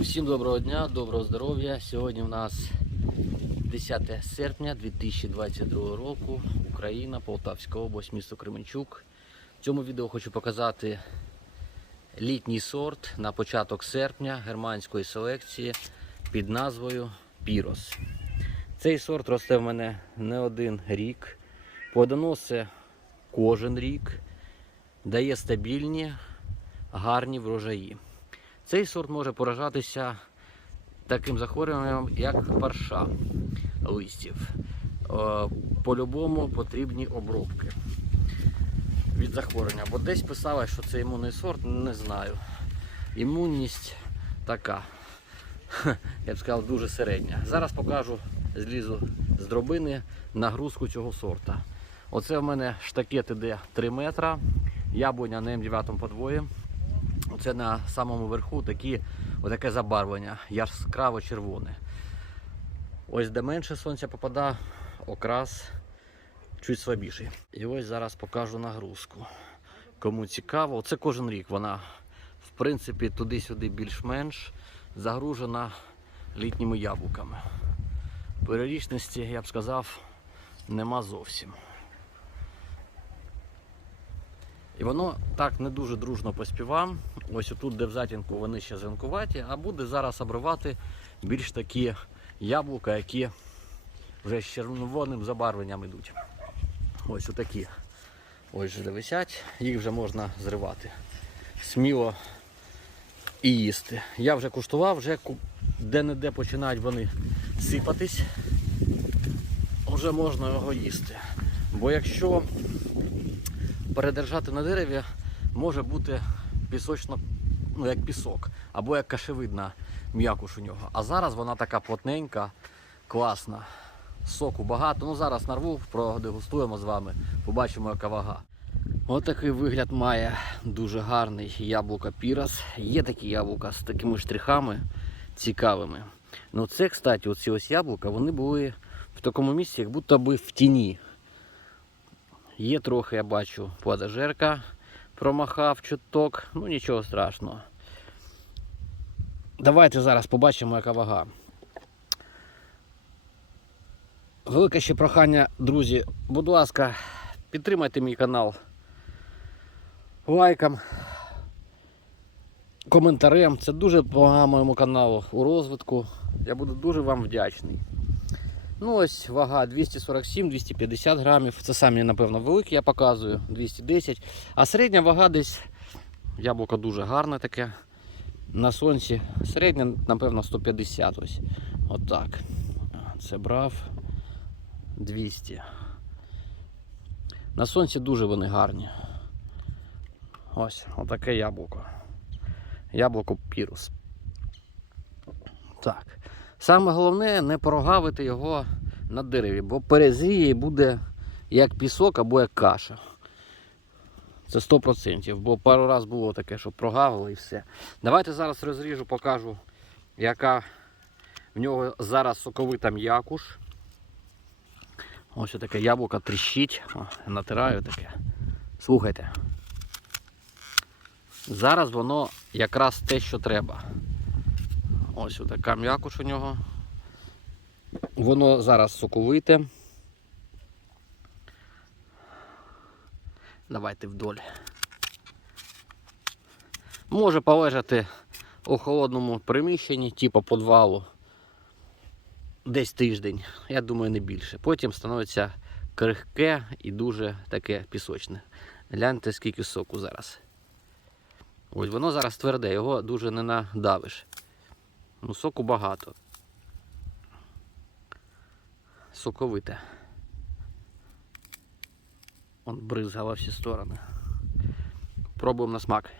Усім доброго дня, доброго здоров'я. Сьогодні у нас 10 серпня 2022 року. Україна, Полтавська область, місто Кременчук. В цьому відео хочу показати літній сорт на початок серпня германської селекції під назвою Пірос. Цей сорт росте в мене не один рік. Плодоноси кожен рік, дає стабільні, гарні врожаї. Цей сорт може поражатися таким захворюванням, як парша листів. Е, По-любому потрібні обробки від захворювання. Бо десь писали, що це імунний сорт, не знаю. Імунність така, я б сказав, дуже середня. Зараз покажу, злізу з дробини нагрузку цього сорта. Оце в мене штакет іде 3 метра, яблуня на М9 подвоє. Оце на самому верху такі, отаке забарвлення, яскраво червоне. Ось де менше сонця попадає, окрас чуть слабіший. І ось зараз покажу нагрузку. Кому цікаво, це кожен рік вона, в принципі, туди-сюди більш-менш загружена літніми яблуками. Перерічності, я б сказав, нема зовсім. І воно так не дуже дружно поспіва. Ось отут, де в затінку вони ще зеленкуваті, а буде зараз обривати більш такі яблука, які вже з червоним забарвленням йдуть. Ось отакі. Ось вже висять, їх вже можна зривати. Сміло і їсти. Я вже куштував, вже де-не-де починають вони сипатись. Вже можна його їсти. Бо якщо передержати на дереві може бути пісочно, ну як пісок, або як кашевидна м'якуш у нього. А зараз вона така плотненька, класна. Соку багато. Ну зараз нарву, продегустуємо з вами, побачимо, яка вага. Ось такий вигляд має дуже гарний яблука Пірас. Є такі яблука з такими штрихами цікавими. Ну це, кстати, оці ось яблука, вони були в такому місці, як будто би в тіні. Є трохи, я бачу, подажерка промахав чуток, ну нічого страшного. Давайте зараз побачимо, яка вага. Велике ще прохання, друзі, будь ласка, підтримайте мій канал лайком, коментарем. Це дуже допомагає моєму каналу у розвитку. Я буду дуже вам вдячний. Ну ось вага 247-250 грамів. Це самі, напевно, великі, я показую 210. А середня вага десь яблуко дуже гарне таке. На сонці. Середня, напевно, 150 ось. Отак. Це брав 200. На сонці дуже вони гарні. Ось, отаке яблуко. Яблуко пірус. Так. Саме головне не прогавити його на дереві, бо перезріє і буде як пісок або як каша. Це 100%. Бо пару раз було таке, що прогавили і все. Давайте зараз розріжу, покажу, яка в нього зараз соковита м'якуш. Ось таке яблуко тріщить. Натираю таке. Слухайте. Зараз воно якраз те, що треба. Ось така м'якуш у нього. Воно зараз соковите. Давайте вдоль. Може полежати у холодному приміщенні, типу подвалу. Десь тиждень, я думаю, не більше. Потім становиться крихке і дуже таке пісочне. Гляньте, скільки соку зараз. Ось воно зараз тверде, його дуже не надавиш. Ну, соку багато. Соковите. Он бризга во всі сторони. Пробуємо на смак.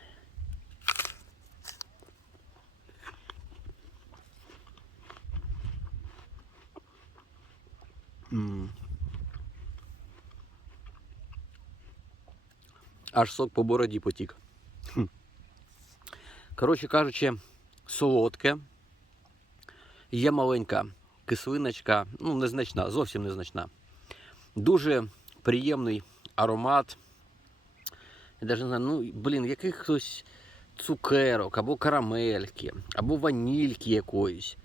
М. Аж сок по бороді потік. Коротше кажучи, солодке. Є маленька кислиночка, ну незначна, зовсім незначна. Дуже приємний аромат. Я навіть не знаю, ну, блін, який хтось цукерок, або карамельки, або ванільки якоїсь.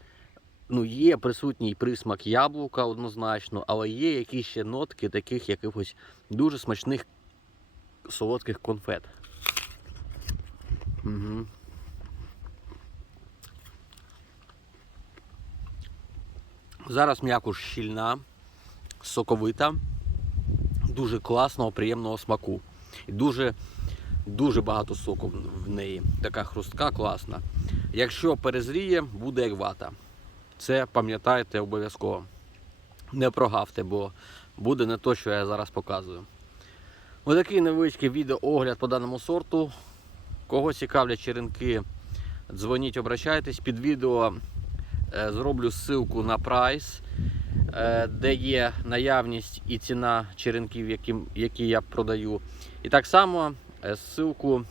Ну, є присутній присмак яблука однозначно, але є якісь ще нотки таких якихось дуже смачних солодких конфет. Угу. Зараз м'якуш щільна, соковита, дуже класного, приємного смаку. Дуже, дуже багато соку в- неї. Така хрустка, класна. Якщо перезріє, буде як вата. Це пам'ятайте обов'язково. Не прогавте, бо буде не то, що я зараз показую. Ось такий невеличкий відеоогляд по даному сорту. Кого цікавлять черенки, дзвоніть, обращайтесь. Під відео зроблю ссылку на прайс, е, де є наявність і ціна черенків, які, які я продаю. І так само е, ссылку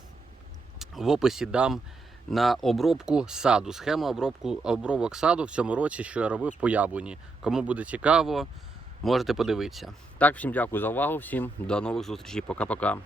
в описі дам на обробку саду. Схема обробку, обробок саду в цьому році, що я робив по яблуні. Кому буде цікаво, можете подивитися. Так, всім дякую за увагу, всім до нових зустрічей. Пока-пока.